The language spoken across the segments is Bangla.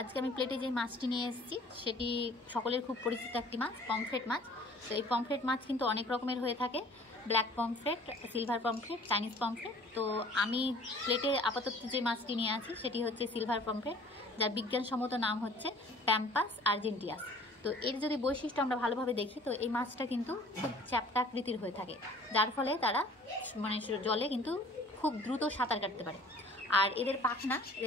আজকে আমি প্লেটে যে মাছটি নিয়ে এসেছি সেটি সকলের খুব পরিচিত একটি মাছ, পমফ্রেট মাছ। তো এই পমফ্রেট মাছ কিন্তু অনেক রকমের হয়ে থাকে, black pomfret, silver pomfret, Chinese pomfret. তো আমি প্লেটে আপাতত যে মাছটি নিয়ে আছি সেটি হচ্ছে সিলভার পমফ্রেট, যার বিজ্ঞানসম্মত নাম হচ্ছে প্যাম্পাস আর্জেন্টিয়াস। তো এর যদি বৈশিষ্ট্য আমরা ভালোভাবে দেখি, তো এই মাছটা কিন্তু খুব চ্যাপ্টা আকৃতির হয়ে থাকে, যার ফলে তারা জলে কিন্তু খুব দ্রুত সাঁতার কাটতে পারে। আর এদের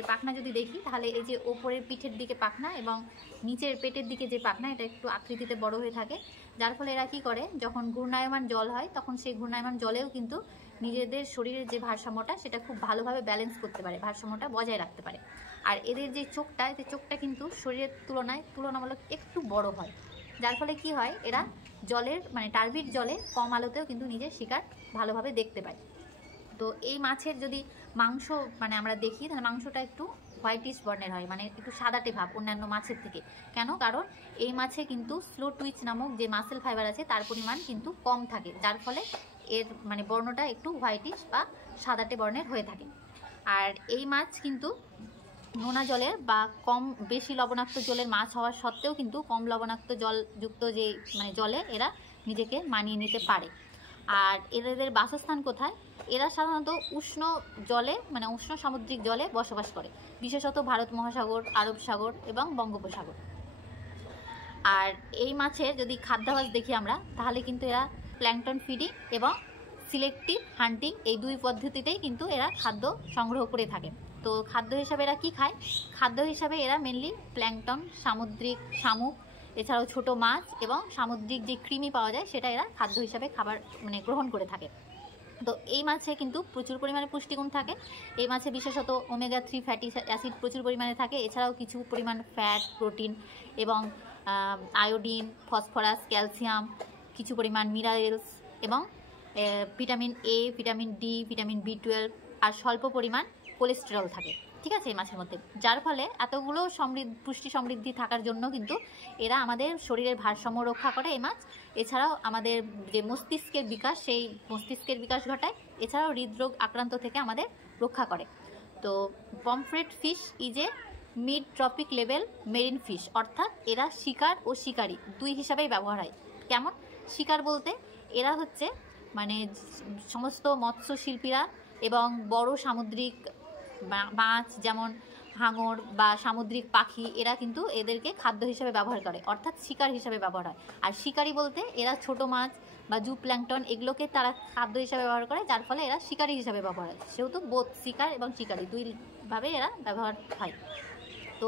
পাখনা যদি দেখি, তাহলে এই যে ওপরের পিঠের দিকে পাখনা এবং নিচের পেটের দিকে যে পাখনা, এটা একটু আকৃতিতে বড় হয়ে থাকে, যার ফলে এরা কী করে, যখন ঘূর্ণায়মান জল হয় তখন সেই ঘূর্ণায়মান জলেও কিন্তু নিজেদের শরীরের যে ভারসাম্যটা সেটা খুব ভালোভাবে ব্যালেন্স করতে পারে, ভারসাম্যটা বজায় রাখতে পারে। আর এদের যে চোখটা কিন্তু শরীরের তুলনামূলক একটু বড় হয়, যার ফলে কি হয়, এরা জলের টার্বিড জলে কম আলোতেও কিন্তু নিজের শিকার ভালোভাবে দেখতে পায়। তো এই মাছের যদি মাংস আমরা দেখি, তাহলে মাংসটা একটু হোয়াইটিশ বর্ণের হয়, একটু সাদাটে ভাব অন্যান্য মাছের থেকে। কেন? কারণ এই মাছে কিন্তু স্লো টুইচ নামক যে মাসেল ফাইবার আছে তার পরিমাণ কিন্তু কম থাকে, যার ফলে এর বর্ণটা একটু হোয়াইটিশ বা সাদাটে বর্ণের হয়ে থাকে। আর এই মাছ কিন্তু নোনা জলের বা বেশি লবণাক্ত জলের মাছ হওয়ার সত্ত্বেও কিন্তু কম লবণাক্ত জলযুক্ত যে জলে এরা নিজেকে মানিয়ে নিতে পারে। আর এদের বাসস্থান কোথায়? এরা সাধারণত উষ্ণ জলে উষ্ণ সামুদ্রিক জলে বসবাস করে, বিশেষত ভারত মহাসাগর, আরব সাগর এবং বঙ্গোপসাগর। আর এই মাছের যদি খাদ্যাভ্যাস দেখি আমরা, তাহলে কিন্তু এরা প্ল্যাঙ্কটন ফিডিং এবং সিলেক্টিভ হান্টিং এই দুই পদ্ধতিতেই কিন্তু এরা খাদ্য সংগ্রহ করে থাকে। তো খাদ্য হিসাবে এরা কি খায়? খাদ্য হিসাবে এরা মেনলি প্ল্যাঙ্কটন, সামুদ্রিক শামুক, এছাড়াও ছোট মাছ এবং সামুদ্রিক যে কৃমি পাওয়া যায় সেটা এরা খাদ্য হিসাবে খাবার গ্রহণ করে থাকে। তো এই মাছে কিন্তু প্রচুর পরিমাণে পুষ্টিগুণ থাকে। এই মাছে বিশেষত ওমেগা 3 ফ্যাটি অ্যাসিড প্রচুর পরিমাণে থাকে, এছাড়াও কিছু পরিমাণ ফ্যাট, প্রোটিন এবং আয়োডিন, ফসফরাস, ক্যালসিয়াম, কিছু পরিমাণ মিনারেলস এবং vitamin A, vitamin D, vitamin B12 আর স্বল্প পরিমাণ কোলেস্টেরল থাকে, ঠিক আছে, এই মাছের মধ্যে। যার ফলে এতগুলো পুষ্টি সমৃদ্ধি থাকার জন্য কিন্তু এরা আমাদের শরীরের ভারসাম্য রক্ষা করে এই মাছ। এছাড়াও আমাদের যে মস্তিষ্কের বিকাশ, সেই মস্তিষ্কের বিকাশ ঘটায়, এছাড়াও হৃদরোগ আক্রান্ত থেকে আমাদের রক্ষা করে। তো pomfret fish is a mid trophic level marine fish, অর্থাৎ এরা শিকার ও শিকারী দুই হিসাবেই ব্যবহার হয়। কেমন? শিকার বলতে এরা হচ্ছে সমস্ত মৎস্য শিল্পীরা এবং বড় সামুদ্রিক মাছ যেমন হাঙর বা সামুদ্রিক পাখি, এরা কিন্তু এদেরকে খাদ্য হিসেবে ব্যবহার করে, অর্থাৎ শিকার হিসেবে ব্যবহার হয়। আর শিকারী বলতে এরা ছোট মাছ বা জুপ্ল্যাঙ্কটন এগুলোকে তারা খাদ্য হিসেবে ব্যবহার করে, যার ফলে এরা শিকারী হিসেবে ব্যবহার হয়। সেহেতু বোধ শিকার এবং শিকারী দুইভাবে এরা ব্যবহার হয়। তো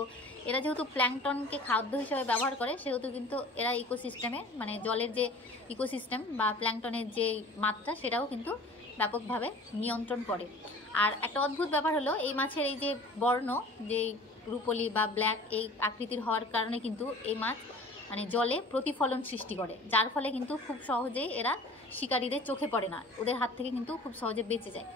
এরা যেহেতু প্ল্যাঙ্কটনকে খাদ্য হিসেবে ব্যবহার করে, সেহেতু কিন্তু এরা ইকোসিস্টেমে জলের যে ইকোসিস্টেম বা প্ল্যাঙ্কটনের যে মাত্রা সেটাও কিন্তু ব্যাপকভাবে নিয়ন্ত্রণ করে। আর একটা অদ্ভুত ব্যাপার হলো, এই মাছের এই যে বর্ণ, যে রূপলি বা ব্ল্যাক এই আকৃতির হওয়ার কারণে কিন্তু এই মাছ জলে প্রতিফলন সৃষ্টি করে, যার ফলে কিন্তু খুব সহজেই এরা শিকারীদের চোখে পড়ে না, ওদের হাত থেকে কিন্তু খুব সহজে বেঁচে যায়।